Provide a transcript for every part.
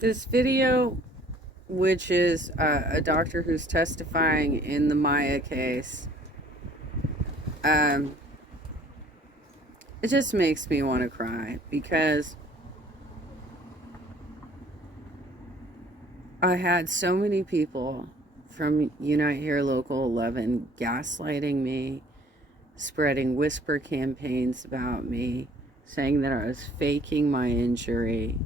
This video, which is a doctor who's testifying in the Maya case, it just makes me want to cry because I had so many people from Unite Here Local 11 gaslighting me, spreading whisper campaigns about me, saying that I was faking my injury.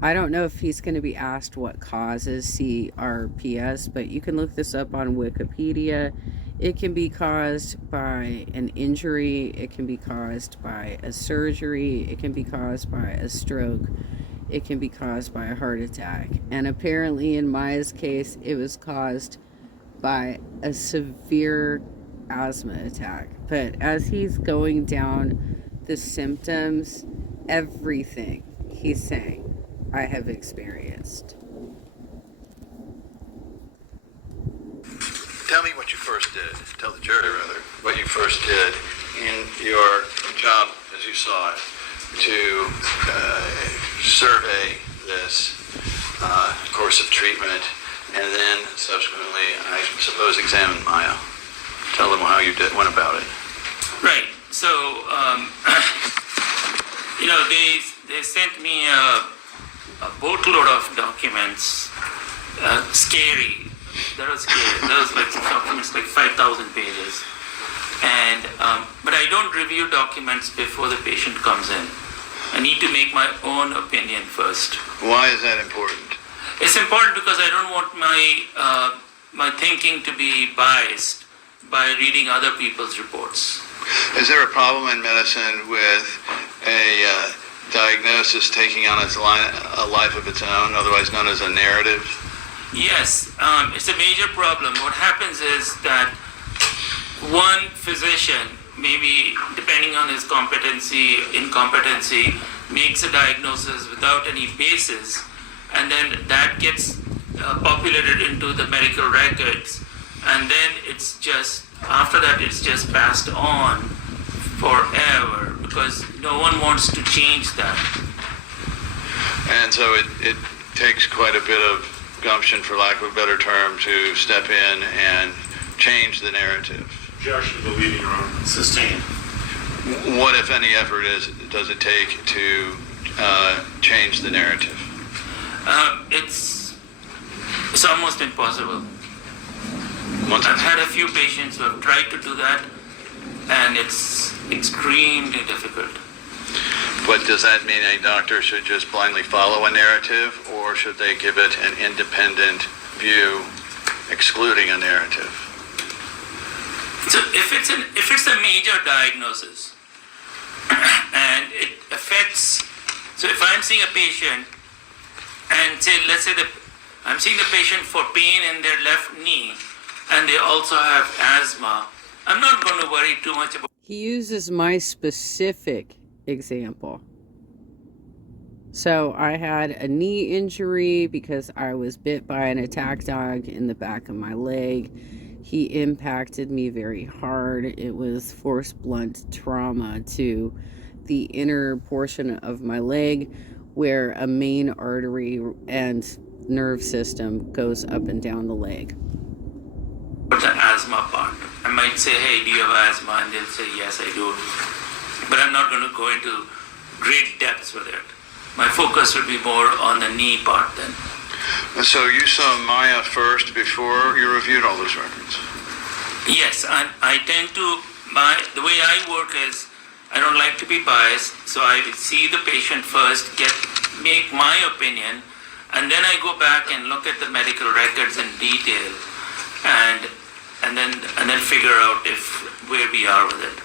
I don't know if he's going to be asked what causes CRPS, but you can look this up on Wikipedia. It can be caused by an injury, it can be caused by a surgery, it can be caused by a stroke, it can be caused by a heart attack. And apparently in Maya's case, it was caused by a severe asthma attack. But as he's going down the symptoms, everything he's saying, I have experienced. Tell me what you first did. Tell the jury, rather, what you first did in your job, as you saw it, to survey this course of treatment, and then subsequently, I suppose, examine Maya. Tell them how you went about it. Right. So, they sent me a boatload of documents. Scary. That was scary. That was like documents like 5,000 pages. And but I don't review documents before the patient comes in. I need to make my own opinion first. Why is that important? It's important because I don't want my thinking to be biased by reading other people's reports. Is there a problem in medicine with a diagnosis taking on a life of its own, otherwise known as a narrative? Yes, it's a major problem. What happens is that one physician, maybe depending on his incompetency, makes a diagnosis without any basis, and then that gets populated into the medical records, and then after that it's just passed on forever because no one wants to change that. And so it takes quite a bit of gumption, for lack of a better term, to step in and change the narrative. Josh, you believe in your own. Sustain. What, if any, effort does it take to change the narrative? It's almost impossible. I've had a few patients who have tried to do that, and it's extremely difficult. But does that mean a doctor should just blindly follow a narrative, or should they give it an independent view, excluding a narrative? So if it's a major diagnosis, and it affects, so if I'm seeing a patient, and let's say I'm seeing the patient for pain in their left knee, and they also have asthma, I'm not going to worry too much about. He uses my specific example. So I had a knee injury because I was bit by an attack dog in the back of my leg. He impacted me very hard. It was force blunt trauma to the inner portion of my leg where a main artery and nerve system goes up and down the leg. The asthma part. I might say, hey, do you have asthma? And they'll say, yes, I do. But I'm not going to go into great depths with it. My focus would be more on the knee part then. So you saw Maya first before you reviewed all those records? Yes, I tend to, the way I work is, I don't like to be biased, so I see the patient first, make my opinion, and then I go back and look at the medical records in detail, and then figure out where we are with it.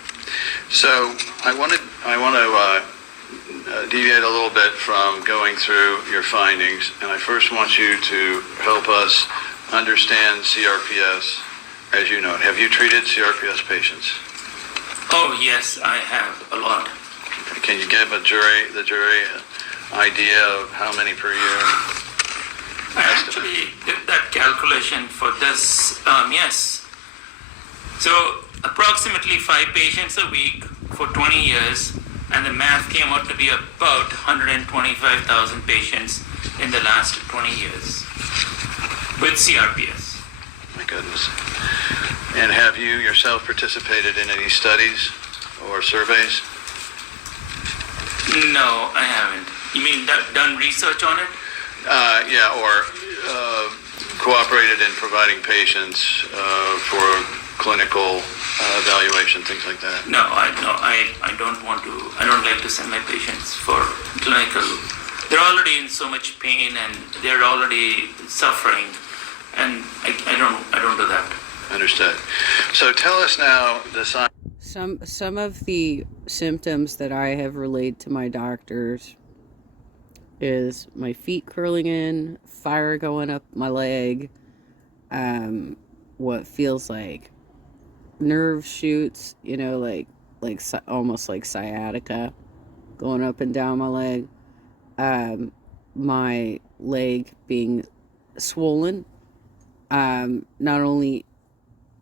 So I want to deviate a little bit from going through your findings, and I first want you to help us understand CRPS as you know it. Have you treated CRPS patients? Oh yes, I have a lot. Can you give the jury an idea of how many per year? I actually did that calculation for this, yes. So approximately 5 patients a week for 20 years, and the math came out to be about 125,000 patients in the last 20 years with CRPS. My goodness. And have you yourself participated in any studies or surveys? No, I haven't. You mean done research on it? Yeah, or cooperated in providing patients for clinical evaluation, things like that? No, I don't want to. I don't like to send my patients for clinical. They're already in so much pain and they're already suffering, and I don't do that. Understood. So tell us now the sign. Some of the symptoms that I have relayed to my doctors is my feet curling in, fire going up my leg, what feels like nerve shoots, almost like sciatica going up and down my leg, my leg being swollen, not only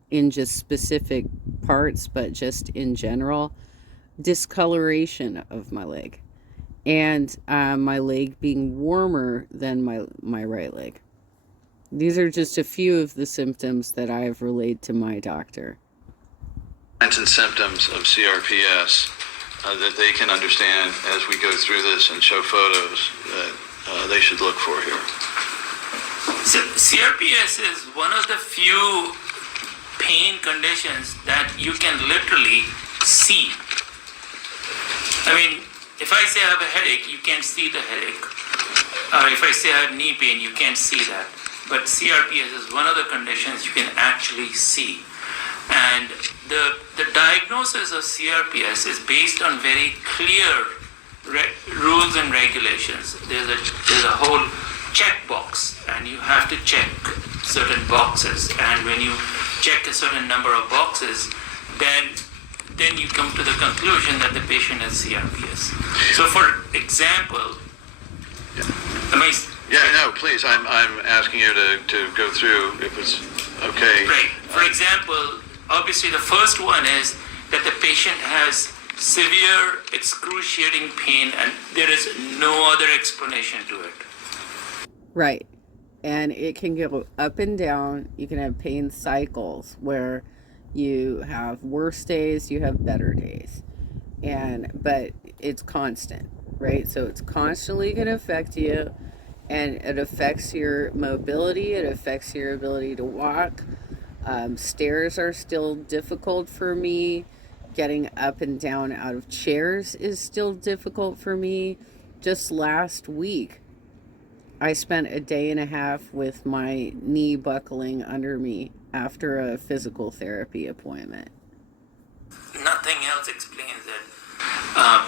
in just specific parts, but just in general, discoloration of my leg, and my leg being warmer than my right leg. These are just a few of the symptoms that I have relayed to my doctor. Signs and symptoms of CRPS that they can understand as we go through this and show photos that they should look for here. So CRPS is one of the few pain conditions that you can literally see. I mean, if I say I have a headache, you can't see the headache. Or if I say I have knee pain, you can't see that. But CRPS is one of the conditions you can actually see. And the diagnosis of CRPS is based on very clear rules and regulations. There's a whole checkbox, and you have to check certain boxes. And when you check a certain number of boxes, then you come to the conclusion that the patient has CRPS. So, for example, No, please. I'm asking you to go through if it's okay. Right. For example, obviously the first one is that the patient has severe excruciating pain and there is no other explanation to it. Right. And it can go up and down. You can have pain cycles where you have worse days, you have better days. But it's constant, right? So it's constantly going to affect you, and it affects your mobility, it affects your ability to walk. Stairs are still difficult for me. Getting up and down out of chairs is still difficult for me. Just last week, I spent a day and a half with my knee buckling under me after a physical therapy appointment. Nothing else explains it.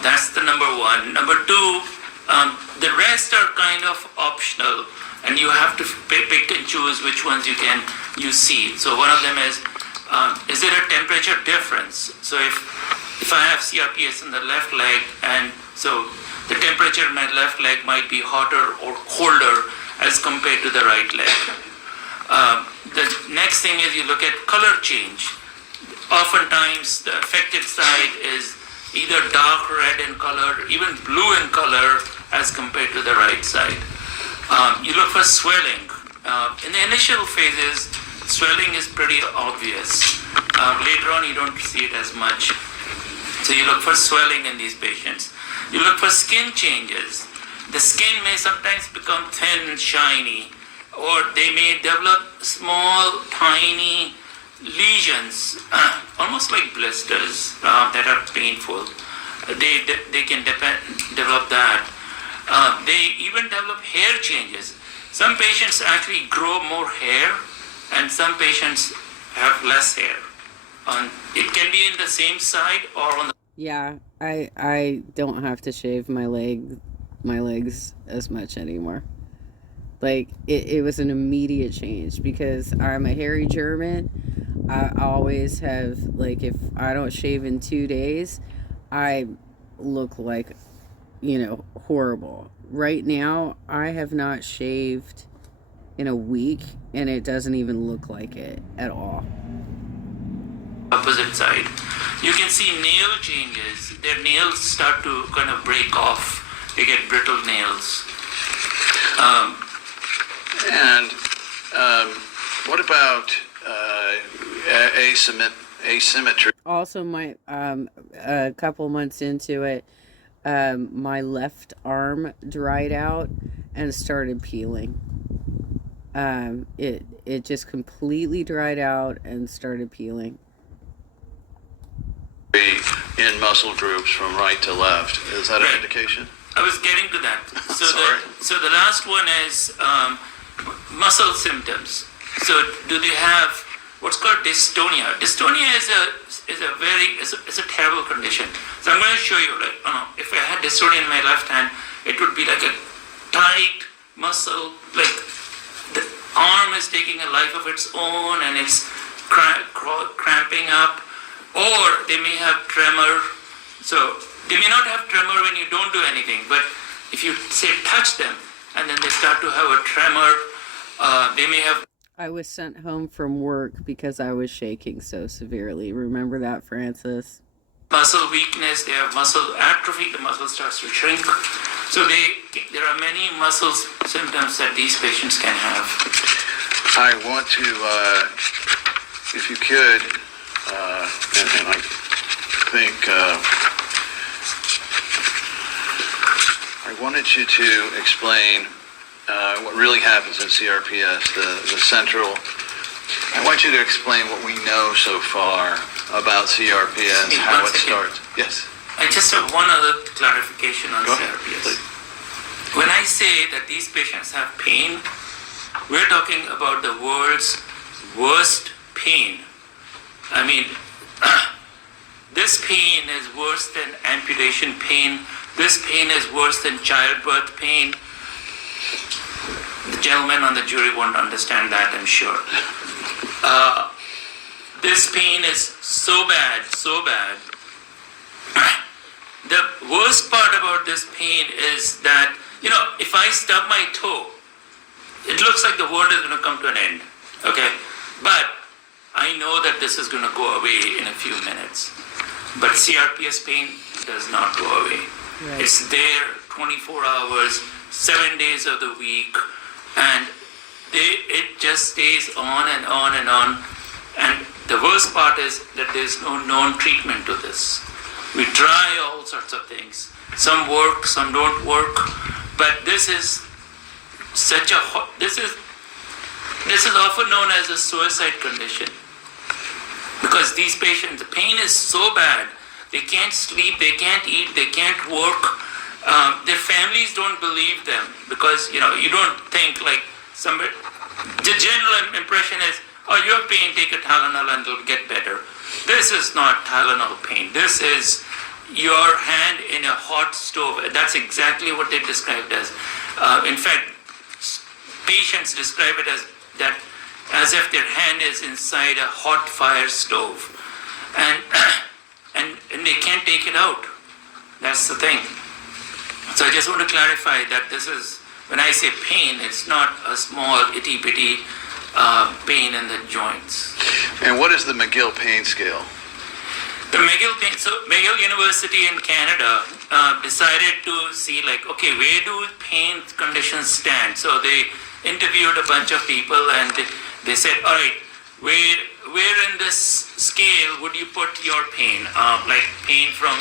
That's the number one. Number two, the rest are kind of optional, and you have to pick and choose which ones you see. So one of them is there a temperature difference? So if I have CRPS in the left leg, and so the temperature in my left leg might be hotter or colder as compared to the right leg. The next thing is you look at color change. Oftentimes the affected side is either dark red in color, even blue in color as compared to the right side. You look for swelling. In the initial phases, swelling is pretty obvious. Later on, you don't see it as much. So you look for swelling in these patients. You look for skin changes. The skin may sometimes become thin and shiny, or they may develop small, tiny lesions, almost like blisters that are painful. They can develop that. They even develop hair changes. Some patients actually grow more hair, and some patients have less hair. It can be in the same side or on the. Yeah, I don't have to shave my legs as much anymore. Like, it was an immediate change because I'm a hairy German. I always have, like, if I don't shave in 2 days, I look like, horrible. Right now, I have not shaved in a week, and it doesn't even look like it at all. opposite side. You can see nail changes. Their nails start to kind of break off. They get brittle nails. And what about asymmetry? Also, a couple months into it, my left arm dried out and started peeling. It just completely dried out and started peeling. In muscle groups from right to left. Is that an Right. indication? I was getting to that. So Sorry. the last one is muscle symptoms. So do they have what's called dystonia? Dystonia is a terrible condition. So I'm going to show you. Like, if I had dystonia in my left hand, it would be like a tight muscle, like the arm is taking a life of its own and it's cramping up. Or they may have tremor. So they may not have tremor when you don't do anything, but if you say touch them and then they start to have a tremor, they may have. I was sent home from work because I was shaking so severely. Remember that, Francis? Muscle weakness, they have muscle atrophy, the muscle starts to shrink. So there are many muscle symptoms that these patients can have. I want to, if you could, and I think I wanted you to explain what really happens in CRPS, the central. I want you to explain what we know so far about CRPS, Wait, how one it second. starts. Yes. I just have one other clarification on Go ahead, CRPS. please. When I say that these patients have pain, we're talking about the world's worst pain. I mean, this pain is worse than amputation pain. This pain is worse than childbirth pain. The gentlemen on the jury won't understand that, I'm sure. This pain is so bad, so bad. The worst part about this pain is that, if I stub my toe, it looks like the world is going to come to an end, okay? But I know that this is going to go away in a few minutes. But CRPS pain does not go away. Right. It's there 24 hours, 7 days of the week, and it just stays on and on and on. And the worst part is that there's no known treatment to this. We try all sorts of things. Some work, some don't work. But this is this is often known as a suicide condition. Because these patients, the pain is so bad, they can't sleep, they can't eat, they can't work. Their families don't believe them because, you don't think like somebody, the general impression is, oh, you have pain, take a Tylenol and it'll get better. This is not Tylenol pain. This is your hand in a hot stove. That's exactly what they described as. In fact, patients describe it as if their hand is inside a hot fire stove. And they can't take it out. That's the thing. So I just want to clarify that this is, when I say pain, it's not a small itty-bitty pain in the joints. And what is the McGill Pain Scale? The McGill University in Canada decided to see okay, where do pain conditions stand? So they interviewed a bunch of people and they said, all right, where in this scale would you put your pain? Like pain from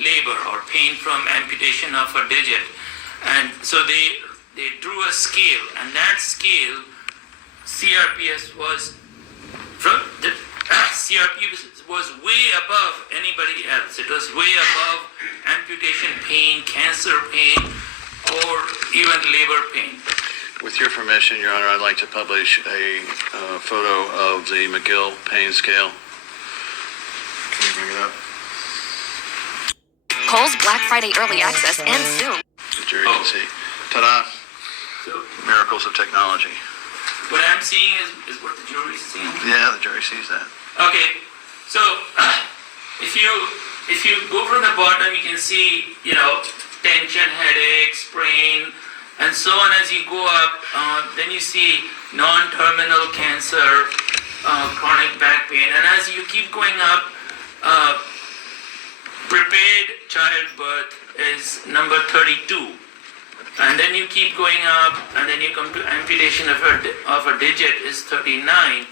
labor or pain from amputation of a digit. And so they drew a scale, and that scale, CRPS was way above anybody else. It was way above amputation pain, cancer pain, or even labor pain. With your permission, Your Honor, I'd like to publish a photo of the McGill Pain Scale. Can you bring it up? Kohl's Black Friday Early Access ends soon. The jury can see. Ta-da! So Miracles of technology. what I'm seeing is what the jury is seeing. Yeah, the jury sees that. Okay, so if you go from the bottom, you can see, tension, headache, sprain, and so on. As you go up, then you see non-terminal cancer, chronic back pain. And as you keep going up, prepared childbirth is number 32. And then you keep going up, and then you come to amputation of a digit is 39,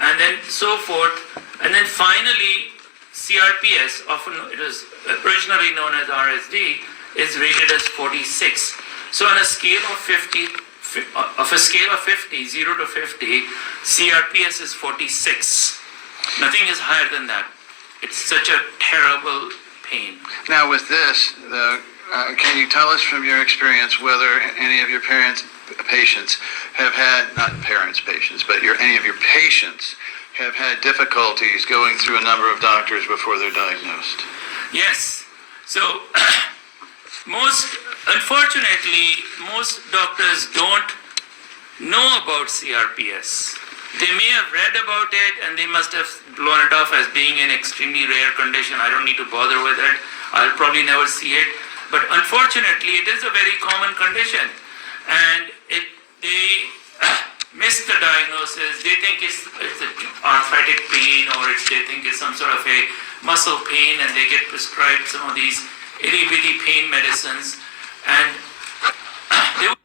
and then so forth. And then finally, CRPS, often it was originally known as RSD, is rated as 46. So on a scale of 50, 0 to 50, CRPS is 46. Nothing is higher than that. It's such a terrible pain. Now with this, can you tell us from your experience whether any of your patients have had, not patients, but any of your patients have had difficulties going through a number of doctors before they're diagnosed? Yes. So, unfortunately, most doctors don't know about CRPS. They may have read about it and they must have blown it off as being an extremely rare condition. I don't need to bother with it. I'll probably never see it. But unfortunately, it is a very common condition. And they miss the diagnosis. They think it's an arthritic pain, or they think it's some sort of a muscle pain, and they get prescribed some of these itty-bitty pain medicines. And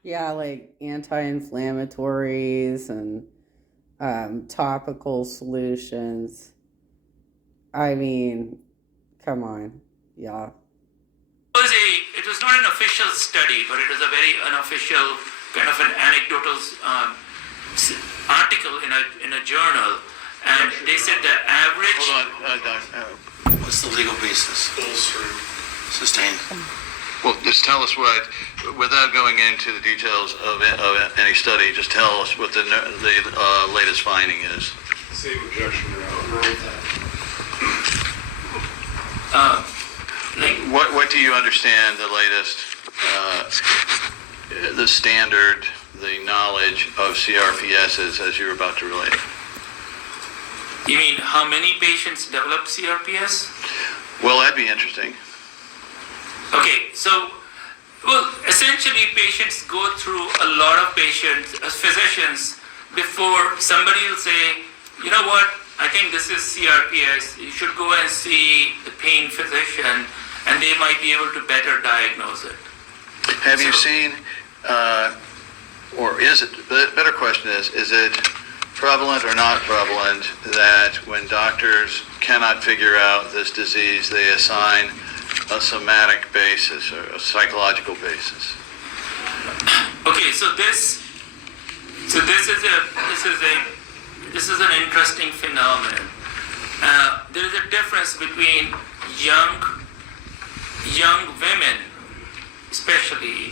Yeah, like anti-inflammatories and topical solutions. I mean, come on, yeah. It was not an official study, but it was a very unofficial kind of an anecdotal article in a journal, and they said the average. Hold on, Doc. What's the legal basis? Sustained. Well, just tell us what, without going into the details of any study, just tell us what the latest finding is. Same objection What do you understand the latest, the standard, the knowledge of CRPS is, as you're about to relate? You mean how many patients develop CRPS? Well, that'd be interesting. Okay, so, well, essentially patients go through a lot of physicians, before somebody will say, you know what, I think this is CRPS, you should go and see the pain physician, and they might be able to better diagnose it. Have you seen, or is it, the better question is it prevalent or not prevalent that when doctors cannot figure out this disease, they assign a somatic basis or a psychological basis? Okay, so this is an interesting phenomenon. There is a difference between young women, especially,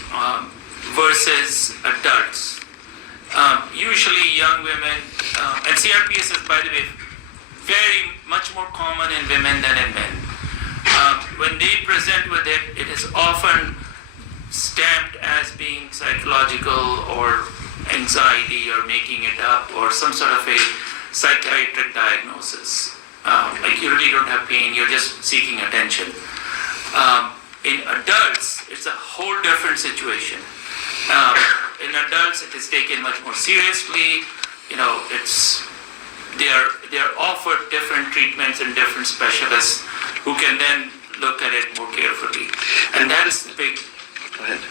versus adults. Usually young women, and CRPS is, by the way, very much more common in women than in men. When they present with it, it is often stamped as being psychological or anxiety or making it up or some sort of a psychiatric diagnosis. Like you really don't have pain, you're just seeking attention. In adults, it's a whole different situation. In adults, it is taken much more seriously. You know, they are offered different treatments and different specialists who can then look at it more carefully. And that is the big. Go ahead.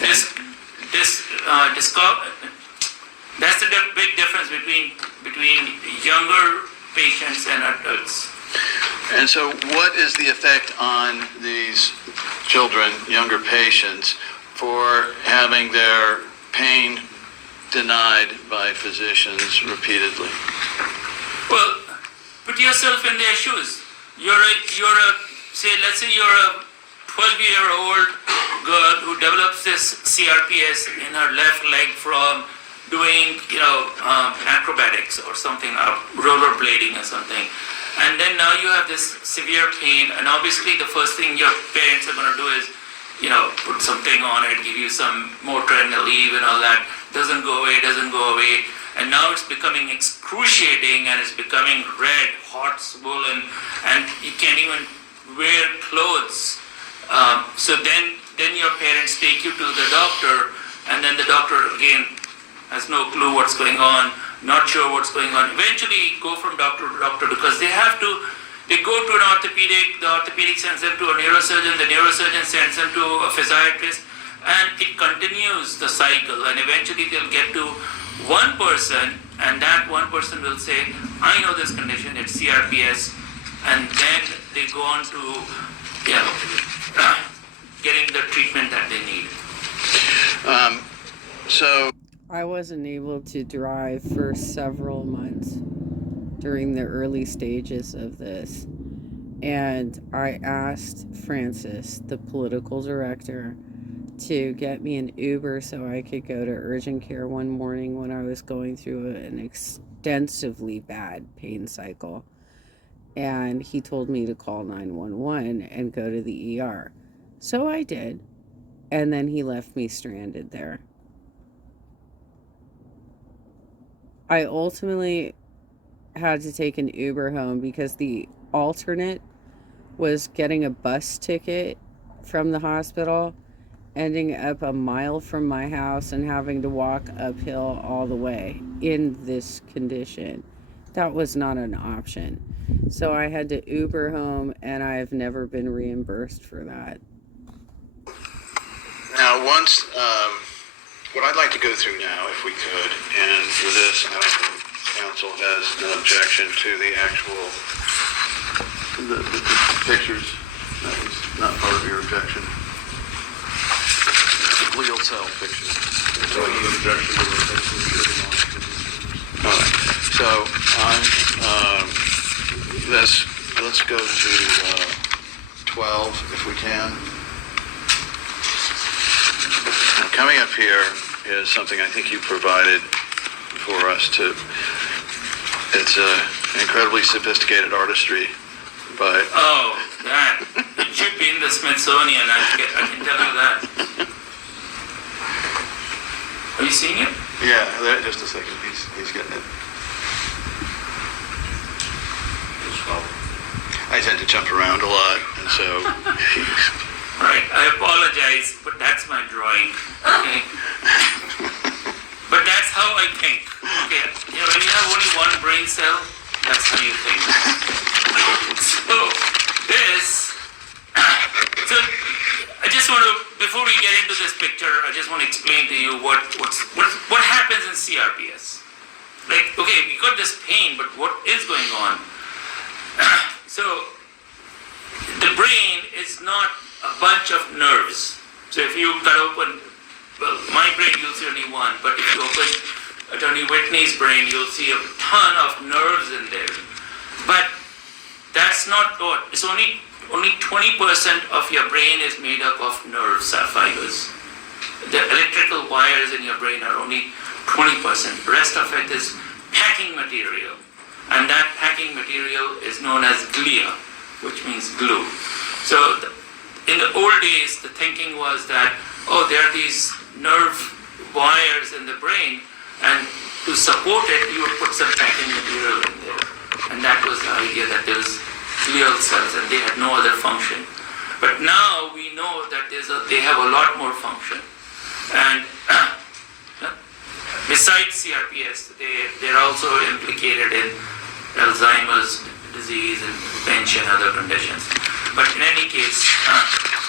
That's the big difference between younger patients and adults. And so what is the effect on these children, younger patients, for having their pain denied by physicians repeatedly? Well, put yourself in their shoes. Let's say you're a 12-year-old girl who develops this CRPS in her left leg from doing, acrobatics or something, rollerblading or something. And then now you have this severe pain, and obviously the first thing your parents are going to do is, put something on it, give you some Motrin, Aleve and all that. Doesn't go away. And now it's becoming excruciating, and it's becoming red, hot, swollen, and you can't even wear clothes. So then your parents take you to the doctor, and then the doctor again has no clue what's going on. not sure what's going on. Eventually go from doctor to doctor because they go to an orthopedic, the orthopedic sends them to a neurosurgeon, the neurosurgeon sends them to a physiatrist, and it continues the cycle, and eventually they'll get to one person, and that one person will say, I know this condition, it's CRPS, and then they go on to, getting the treatment that they need. So I wasn't able to drive for several months during the early stages of this. And I asked Francis, the political director, to get me an Uber so I could go to urgent care one morning when I was going through an extensively bad pain cycle. And he told me to call 911 and go to the ER. So I did. And then he left me stranded there. I ultimately had to take an Uber home because the alternate was getting a bus ticket from the hospital, ending up a mile from my house and having to walk uphill all the way in this condition. That was not an option. So I had to Uber home, and I've never been reimbursed for that. now what I'd like to go through now, if we could, and for this, I don't think council has no objection to the actual, the pictures. That was not part of your objection. The glial cell pictures. So I have an objection to the All right. So let's go to 12 if we can. Now, coming up here is something I think you provided for us to. It's an incredibly sophisticated artistry, but Oh, that. It should be in the Smithsonian, I can tell you that. Are you seeing it? yeah, just a second. He's getting it. I tend to jump around a lot, and so. Right, I apologize, but that's my drawing, okay? But that's how I think, okay? You know, when you have only one brain cell, that's how you think. So, I just want to, before we get into this picture, I just want to explain to you what happens in CRPS. Like, okay, we got this pain, but what is going on? So, the brain is not a bunch of nerves. So if you cut open, well, my brain you'll see only one, but if you open Attorney Whitney's brain, you'll see a ton of nerves in there. But that's not what, it's only 20% of your brain is made up of nerve fibers. The electrical wires in your brain are only 20%. The rest of it is packing material. And that packing material is known as glia, which means glue. So in the old days, the thinking was that, there are these nerve wires in the brain, and to support it, you would put some packing material in there. And that was the idea that there's glial cells and they had no other function. But now we know that they have a lot more function. And besides CRPS, they're also implicated in Alzheimer's disease and dementia and other conditions. But in any case,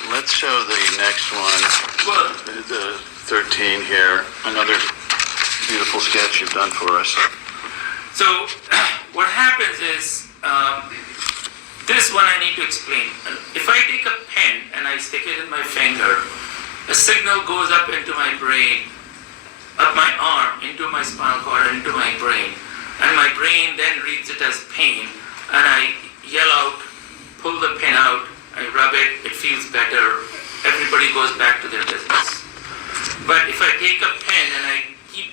Let's show the next one. well, The 13 here. Another beautiful sketch you've done for us. so what happens is, this one I need to explain. If I take a pen and I stick it in my finger, a signal goes up into my brain, up my arm, into my spinal cord, into my brain. And my brain then reads it as pain, and I yell out, pull the pen out, I rub it, it feels better, everybody goes back to their business. But if I take a pen and I keep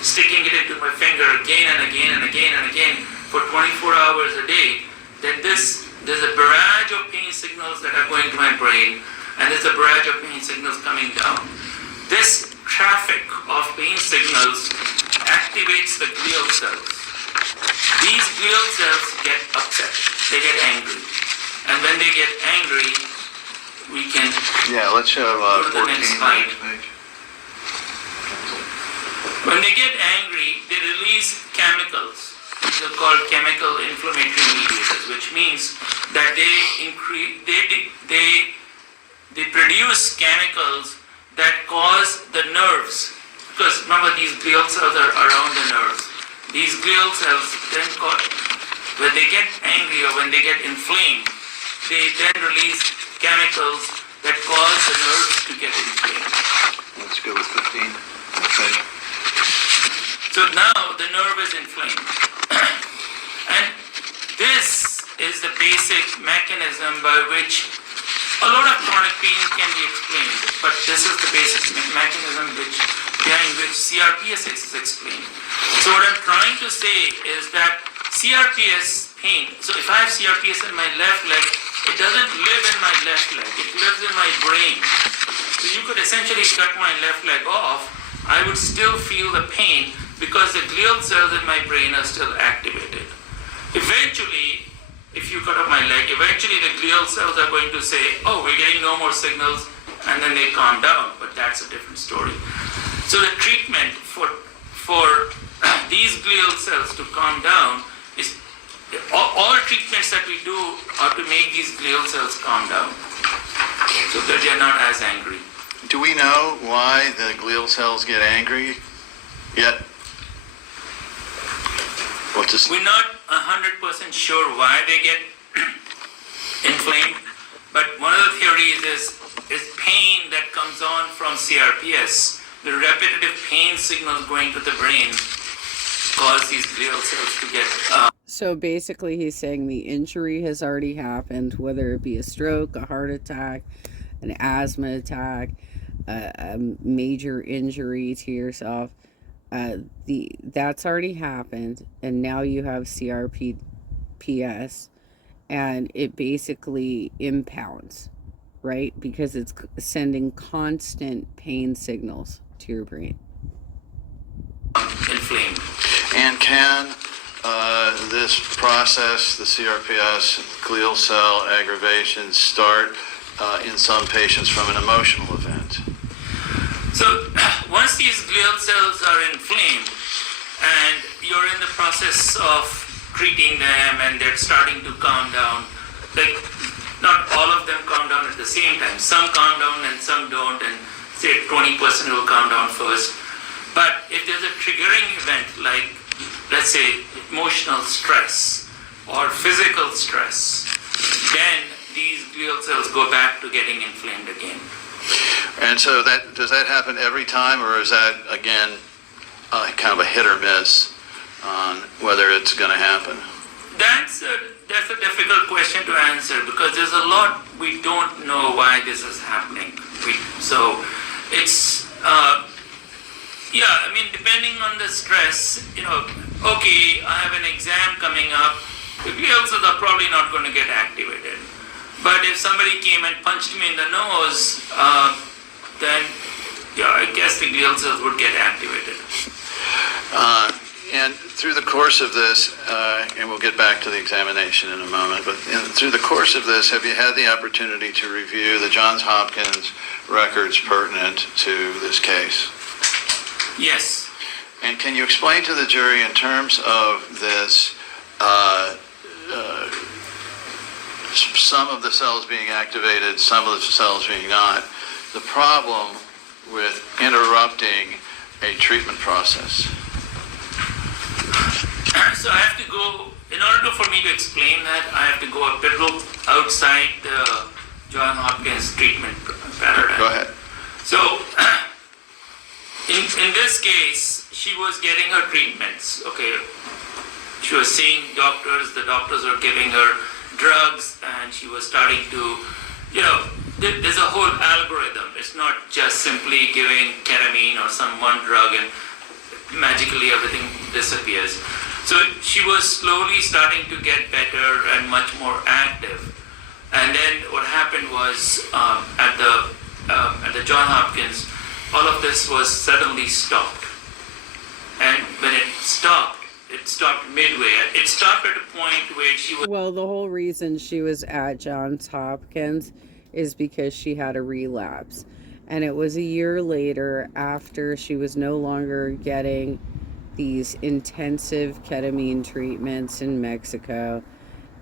sticking it into my finger again and again and again and again for 24 hours a day, then there's a barrage of pain signals that are going to my brain, and there's a barrage of pain signals coming down. This traffic of pain signals activates the glial cells. These glial cells get upset, they get angry. And when they get angry, we can Yeah, let's show go to the 14. next slide. Next page. When they get angry, they release chemicals. These are called chemical inflammatory mediators, which means that they produce chemicals that cause the nerves. Because remember, these glial cells are around the nerves. These glial cells then when they get angry or when they get inflamed, they then release chemicals that cause the nerves to get inflamed. Let's go with 15. Okay. So now the nerve is inflamed. And this is the basic mechanism by which a lot of chronic pain can be explained, but this is the basic mechanism behind which CRPS is explained. So what I'm trying to say is that CRPS pain, so if I have CRPS in my left leg, it doesn't live in my left leg, it lives in my brain. So you could essentially cut my left leg off, I would still feel the pain because the glial cells in my brain are still activated. Eventually, if you cut off my leg, eventually the glial cells are going to say, oh, we're getting no more signals, and then they calm down, but that's a different story. So the treatment for these glial cells to calm down is, all treatments that we do are to make these glial cells calm down, so that they are not as angry. Do we know why the glial cells get angry yet? We're not 100% sure why they get inflamed, but one of the theories is pain that comes on from CRPS. The repetitive pain signals going to the brain cause these glial cells to get... So basically he's saying the injury has already happened, whether it be a stroke, a heart attack, an asthma attack, a major injury to yourself. That's already happened, and now you have CRPS, and it basically impounds, right? Because it's sending constant pain signals to your brain. inflamed. And can this process, the CRPS, glial cell aggravation, start in some patients from an emotional event? So once these glial cells are inflamed and you're in the process of treating them and they're starting to calm down, like not all of them calm down at the same time. Some calm down and some don't, and say 20% will calm down first. But if there's a triggering event like, let's say, emotional stress or physical stress, then these glial cells go back to getting inflamed again. And so does that happen every time, or is that, again, kind of a hit or miss on whether it's going to happen? That's a difficult question to answer because there's a lot we don't know why this is happening. So it's, depending on the stress, okay, I have an exam coming up, the glial cells are probably not going to get activated. But if somebody came and punched me in the nose, then I guess the glial cells would get activated. And through the course of this, and we'll get back to the examination in a moment, but through the course of this, have you had the opportunity to review the Johns Hopkins records pertinent to this case? Yes. And can you explain to the jury in terms of this, some of the cells being activated, some of the cells being not, the problem with interrupting a treatment process? So I have to go, in order for me to explain that, I have to go a bit outside the Johns Hopkins treatment paradigm. Go ahead. So, in this case, she was getting her treatments, okay? She was seeing doctors, the doctors were giving her drugs, and she was starting to, there's a whole algorithm. It's not just simply giving ketamine or some one drug and magically everything disappears. So she was slowly starting to get better and much more active. And then what happened was at the Johns Hopkins, all of this was suddenly stopped. And when it stopped midway. It stopped at a point where she was... Well, the whole reason she was at Johns Hopkins is because she had a relapse. And it was a year later, after she was no longer getting these intensive ketamine treatments in Mexico,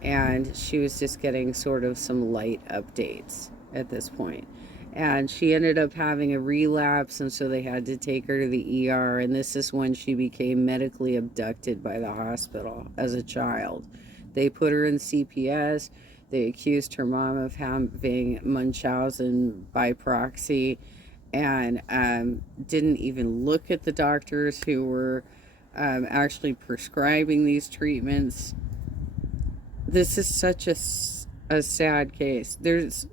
and she was just getting sort of some light updates at this point. And she ended up having a relapse, and so they had to take her to the ER, and this is when she became medically abducted by the hospital as a child. They put her in CPS. They accused her mom of having Munchausen by proxy, and didn't even look at the doctors who were actually prescribing these treatments. This is such a sad case. There's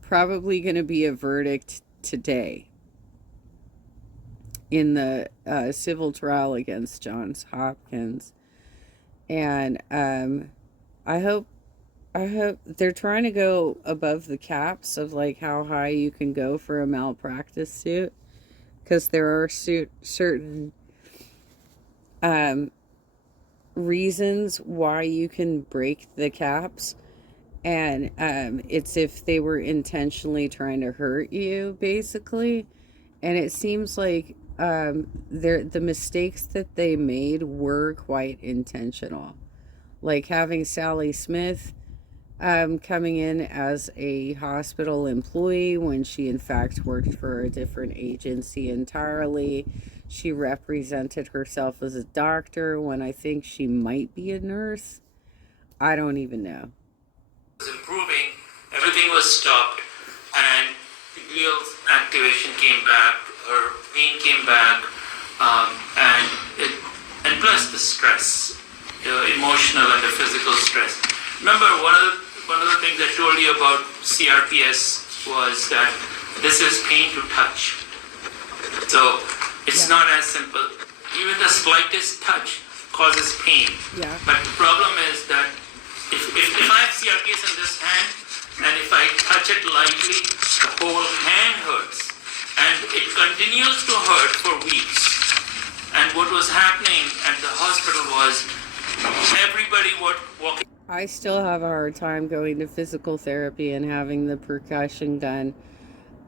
probably going to be a verdict today in the civil trial against Johns Hopkins, and I hope they're trying to go above the caps of like how high you can go for a malpractice suit, because there are certain reasons why you can break the caps, and it's if they were intentionally trying to hurt you, basically. And it seems like the mistakes that they made were quite intentional, like having Sally Smith coming in as a hospital employee when she in fact worked for a different agency entirely. She represented herself as a doctor when I think she might be a nurse. I don't even know. Was improving, everything was stopped, and the glial activation came back, her pain came back, and plus the stress, the emotional and the physical stress. Remember, one of the things I told you about CRPS was that this is pain to touch. So it's not as simple. Even the slightest touch causes pain. Yeah. But the problem is that if I have CRPS in this hand, and if I touch it lightly, the whole hand hurts. And it continues to hurt for weeks. And what was happening at the hospital was everybody was walking. I still have a hard time going to physical therapy and having the percussion gun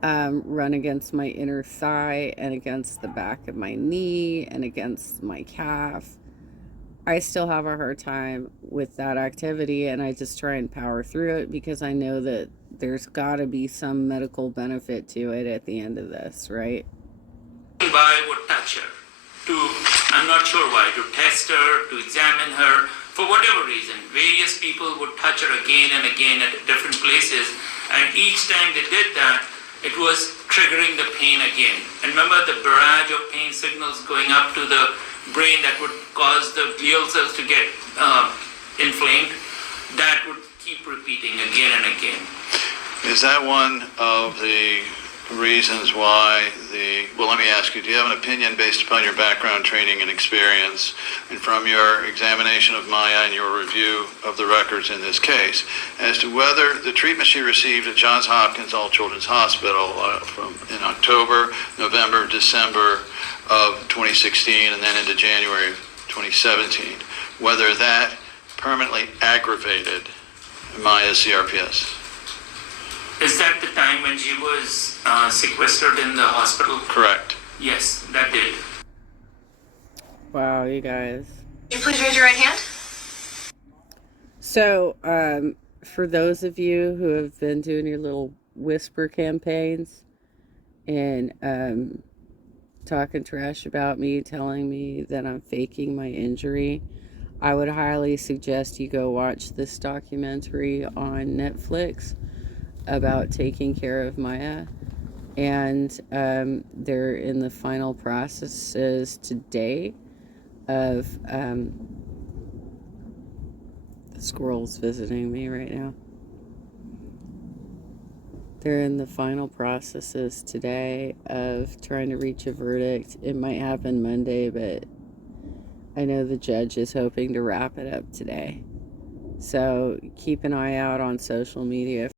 run against my inner thigh and against the back of my knee and against my calf. I still have a hard time with that activity, and I just try and power through it because I know that there's got to be some medical benefit to it at the end of this, right? By would touch her I'm not sure why, to test her, to examine her, for whatever reason. Various people would touch her again and again at different places, and each time they did that, it was triggering the pain again. And remember the barrage of pain signals going up to the brain that would cause the glial cells to get inflamed? That would keep repeating again and again. Is that one of the reasons why well, let me ask you, do you have an opinion based upon your background, training, and experience, and from your examination of Maya and your review of the records in this case, as to whether the treatment she received at Johns Hopkins All Children's Hospital in October, November, December of 2016, and then into January of 2017, whether that permanently aggravated Maya's CRPS? Is that the time when she was sequestered in the hospital? Correct. Yes, that did. Wow, you guys. Can you please raise your right hand? So, for those of you who have been doing your little whisper campaigns and talking trash about me, telling me that I'm faking my injury, I would highly suggest you go watch this documentary on Netflix about taking care of Maya. And they're in the final processes today of the squirrel's visiting me right now. They're in the final processes today of trying to reach a verdict. It might happen Monday, but I know the judge is hoping to wrap it up today. So keep an eye out on social media